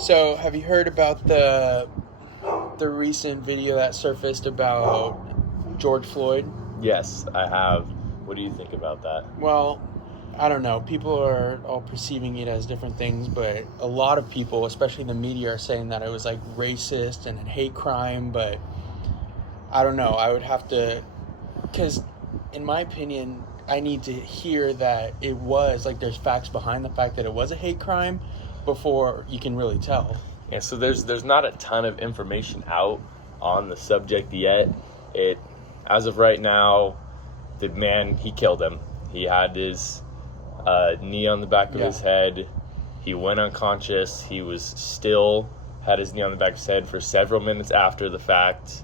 So, have you heard about the recent video that surfaced about George Floyd? Yes, I have. What do you think about that? Well, I don't know. People are all perceiving it as different things, but a lot of people, especially the media, are saying that it was like racist and a hate crime, but I don't know. I would have to, because in my opinion, I need to hear that it was like there's facts behind the fact that it was a hate crime before you can really tell. Yeah, so there's not a ton of information out on the subject yet. It as of right now, the man, he killed him. He had his knee on the back of his head. He went unconscious. He was still had his knee on the back of his head for several minutes after the fact.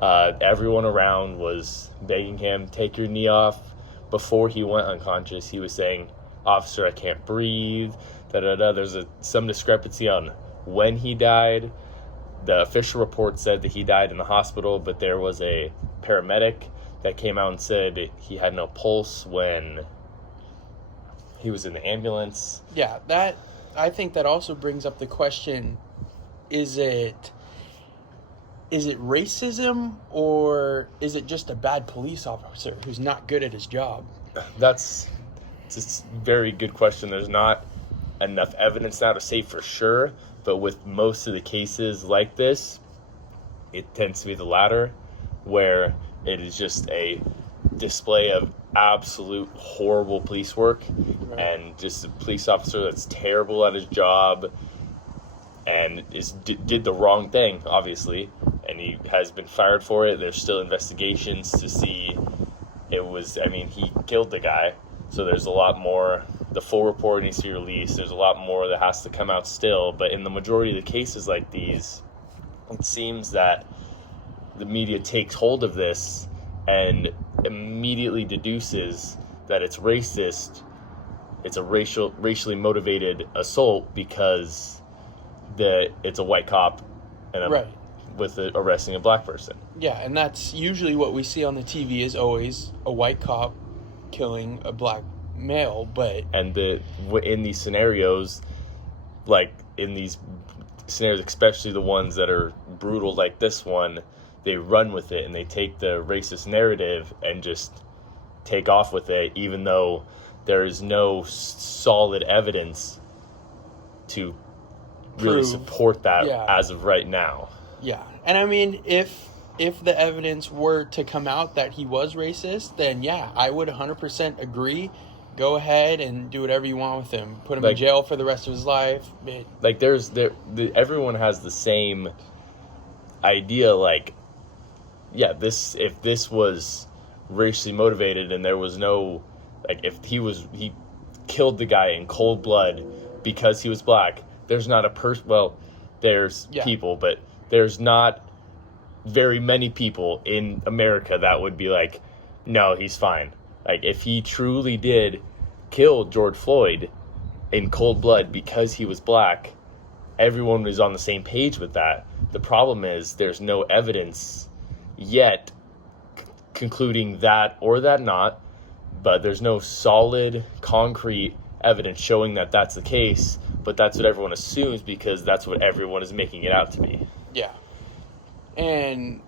Everyone around was begging him, take your knee off. Before he went unconscious, he was saying, "Officer, I can't breathe." There's some discrepancy on when he died. The official report said that he died in the hospital, but there was a paramedic that came out and said he had no pulse when he was in the ambulance. Yeah, I think that also brings up the question, is it racism or is it just a bad police officer who's not good at his job? That's just a very good question. There's not enough evidence now to say for sure, but with most of the cases like this, it tends to be the latter, where it is just a display of absolute horrible police work, Right. and just a police officer that's terrible at his job and did the wrong thing, obviously, and he has been fired for it. There's still investigations to see he killed the guy, so there's a lot more. The full report needs to be released. There's a lot more that has to come out still, but in the majority of the cases like these, it seems that the media takes hold of this and immediately deduces that it's racist. It's a racially motivated assault because it's a white cop and Right. arresting a black person. Yeah, and that's usually what we see on the TV is always a white cop killing a black male, but And in these scenarios, like in these scenarios, especially the ones that are brutal like this one, they run with it and they take the racist narrative and just take off with it, even though there is no solid evidence to really Prove. support that Yeah. as of right now. yeah. And I mean, if the evidence were to come out that he was racist, then yeah, I would 100% agree. Go ahead and do whatever you want with him. Put him in jail for the rest of his life. Like everyone has the same idea. Like, yeah, if this was racially motivated and there was no, like, if he killed the guy in cold blood because he was black, there's not a person. Well, there's people, but there's not very many people in America that would be like, no, he's fine. Like, if he truly did kill George Floyd in cold blood because he was black, everyone was on the same page with that. The problem is there's no evidence yet concluding that or that not, but there's no solid, concrete evidence showing that that's the case, but that's what everyone assumes because that's what everyone is making it out to be. Yeah. And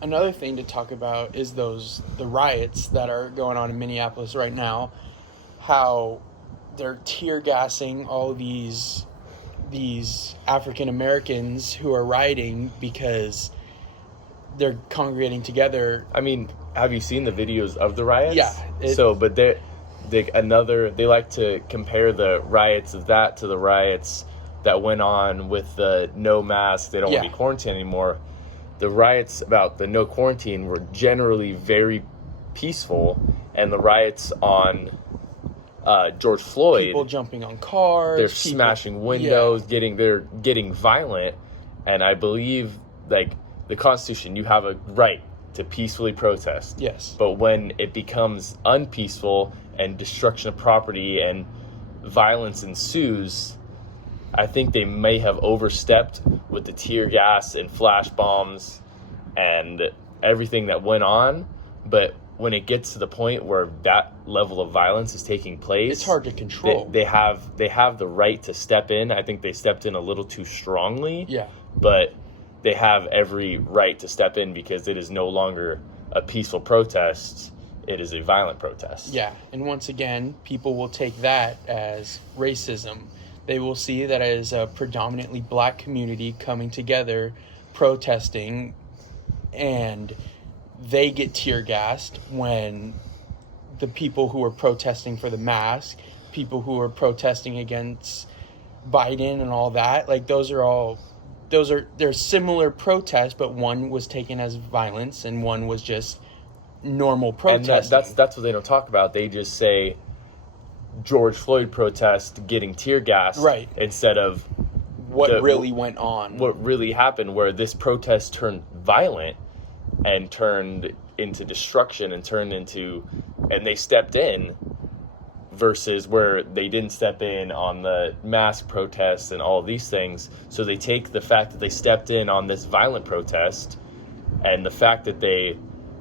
another thing to talk about is the riots that are going on in Minneapolis right now, how they're tear gassing all these African Americans who are rioting because they're congregating together. I mean, have you seen the videos of the riots? Yeah. But they like to compare the riots of that to the riots that went on with the no mask, they don't want to be quarantined anymore. The riots about the no quarantine were generally very peaceful, and the riots on George Floyd, people jumping on cars, they're smashing windows, they're getting violent. And I believe, like, the Constitution, you have a right to peacefully protest. Yes. But when it becomes unpeaceful and destruction of property and violence ensues, I think they may have overstepped with the tear gas and flash bombs and everything that went on. But when it gets to the point where that level of violence is taking place, It's hard to control. They have the right to step in. I think they stepped in a little too strongly. Yeah. But they have every right to step in because it is no longer a peaceful protest. It is a violent protest. Yeah, and once again, people will take that as racism. They will see that as a predominantly black community coming together, protesting, and they get tear gassed when the people who are protesting for the mask, people who are protesting against Biden and all that, like they're similar protests, but one was taken as violence and one was just normal protesting. And that's what they don't talk about. They just say George Floyd protest getting tear gassed, right, instead of what really went on. What really happened, where this protest turned violent and turned into destruction and they stepped in, versus where they didn't step in on the mask protests and all of these things. So they take the fact that they stepped in on this violent protest and the fact that they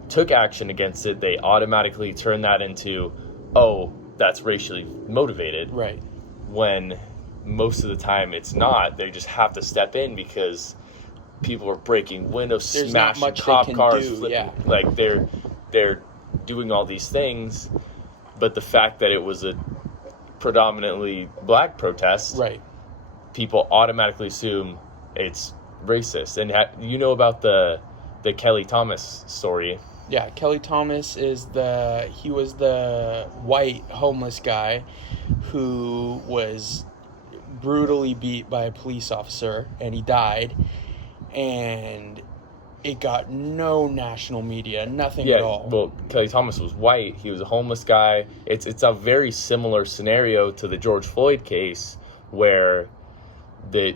took action against it, they automatically turn that into, oh, that's racially motivated. Right. When most of the time it's not. They just have to step in because people are breaking windows, There's not smashing much cop they can cars, do, flipping, yeah. like they're doing all these things, but the fact that it was a predominantly black protest, Right. people automatically assume it's racist. And you know about the Kelly Thomas story. Yeah, Kelly Thomas was the white homeless guy who was brutally beat by a police officer, and he died, and it got no national media, nothing at all. Well, Kelly Thomas was white. He was a homeless guy. It's a very similar scenario to the George Floyd case, where it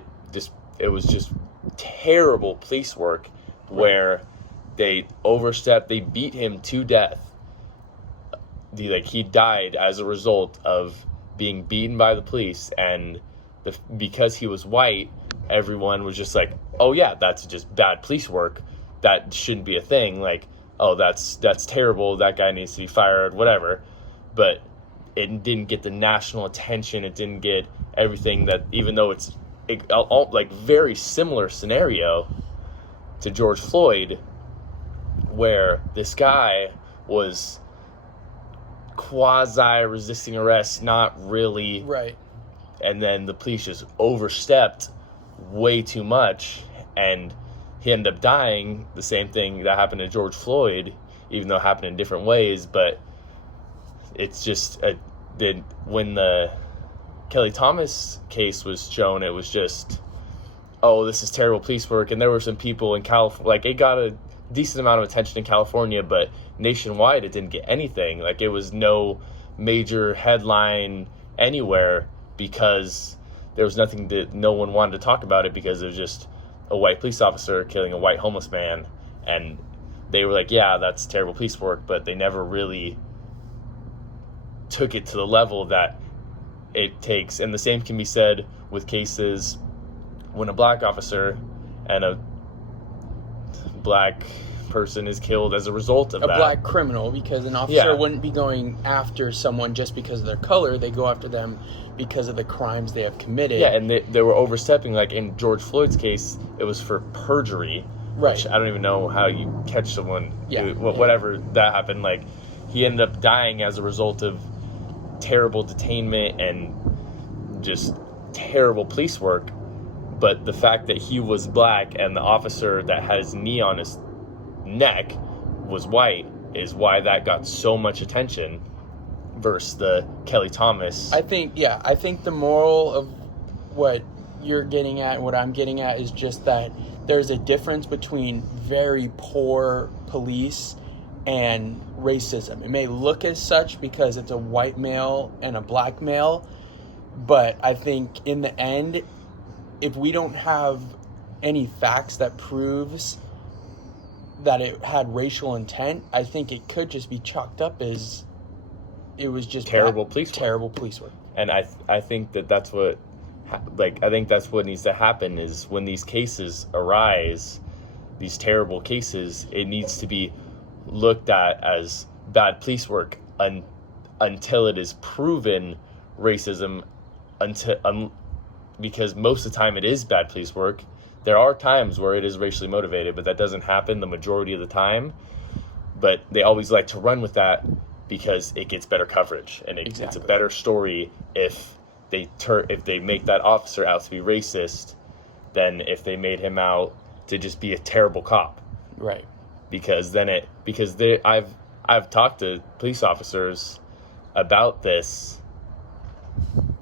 was just terrible police work, where they overstepped. They beat him to death. He died as a result of being beaten by the police, and because he was white, everyone was just like, "Oh yeah, that's just bad police work. That shouldn't be a thing. Like, oh, that's terrible. That guy needs to be fired. Whatever." But it didn't get the national attention. It didn't get everything that, even though it's like very similar scenario to George Floyd, where this guy was quasi resisting arrest, not really, Right. and then the police just overstepped way too much, and he ended up dying. The same thing that happened to George Floyd, even though it happened in different ways. But it's just when the Kelly Thomas case was shown, it was just, oh, this is terrible police work. And there were some people in California, like, it got a decent amount of attention in California, but nationwide it didn't get anything. Like, it was no major headline anywhere because there was nothing that no one wanted to talk about it, because it was just a white police officer killing a white homeless man. And they were like, yeah, that's terrible police work, but they never really took it to the level that it takes. And the same can be said with cases when a black officer and a black person is killed as a result of A that. black criminal, because an officer wouldn't be going after someone just because of their color. They go after them because of the crimes they have committed. Yeah, and they were overstepping. Like in George Floyd's case, it was for perjury. Right. Which I don't even know how you catch someone. Yeah. Whatever that happened. Like, he ended up dying as a result of terrible detainment and just terrible police work. But the fact that he was black and the officer that had his knee on his neck was white is why that got so much attention versus the Kelly Thomas. I think the moral of what you're getting at, what I'm getting at, is just that there's a difference between very poor police and racism. It may look as such because it's a white male and a black male, but I think in the end, if we don't have any facts that proves that it had racial intent, I think it could just be chalked up as it was just terrible police work. Terrible police work. And I think that's what, I think that's what needs to happen is when these cases arise, these terrible cases, it needs to be looked at as bad police work until it is proven racism, because most of the time it is bad police work. There are times where it is racially motivated, but that doesn't happen the majority of the time. But they always like to run with that because it gets better coverage, and it's a better story if they make that officer out to be racist than if they made him out to just be a terrible cop. Right. Because I've talked to police officers about this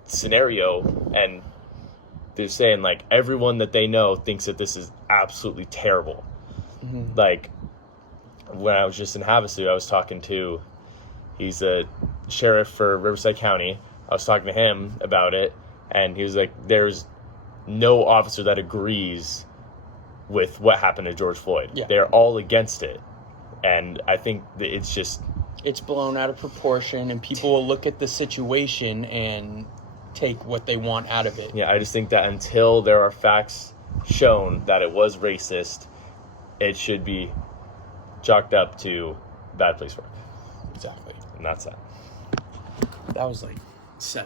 scenario, and they're saying like everyone that they know thinks that this is absolutely terrible. Mm-hmm. Like when I was just in Havasu, I was talking to, he's a sheriff for Riverside County. I was talking to him about it, and he was like, there's no officer that agrees with what happened to George Floyd. Yeah. They're all against it. And I think that it's blown out of proportion, and people will look at the situation and take what they want out of it. Yeah, I just think that until there are facts shown that it was racist, it should be chalked up to bad police work. Exactly. And that's that. That was like 7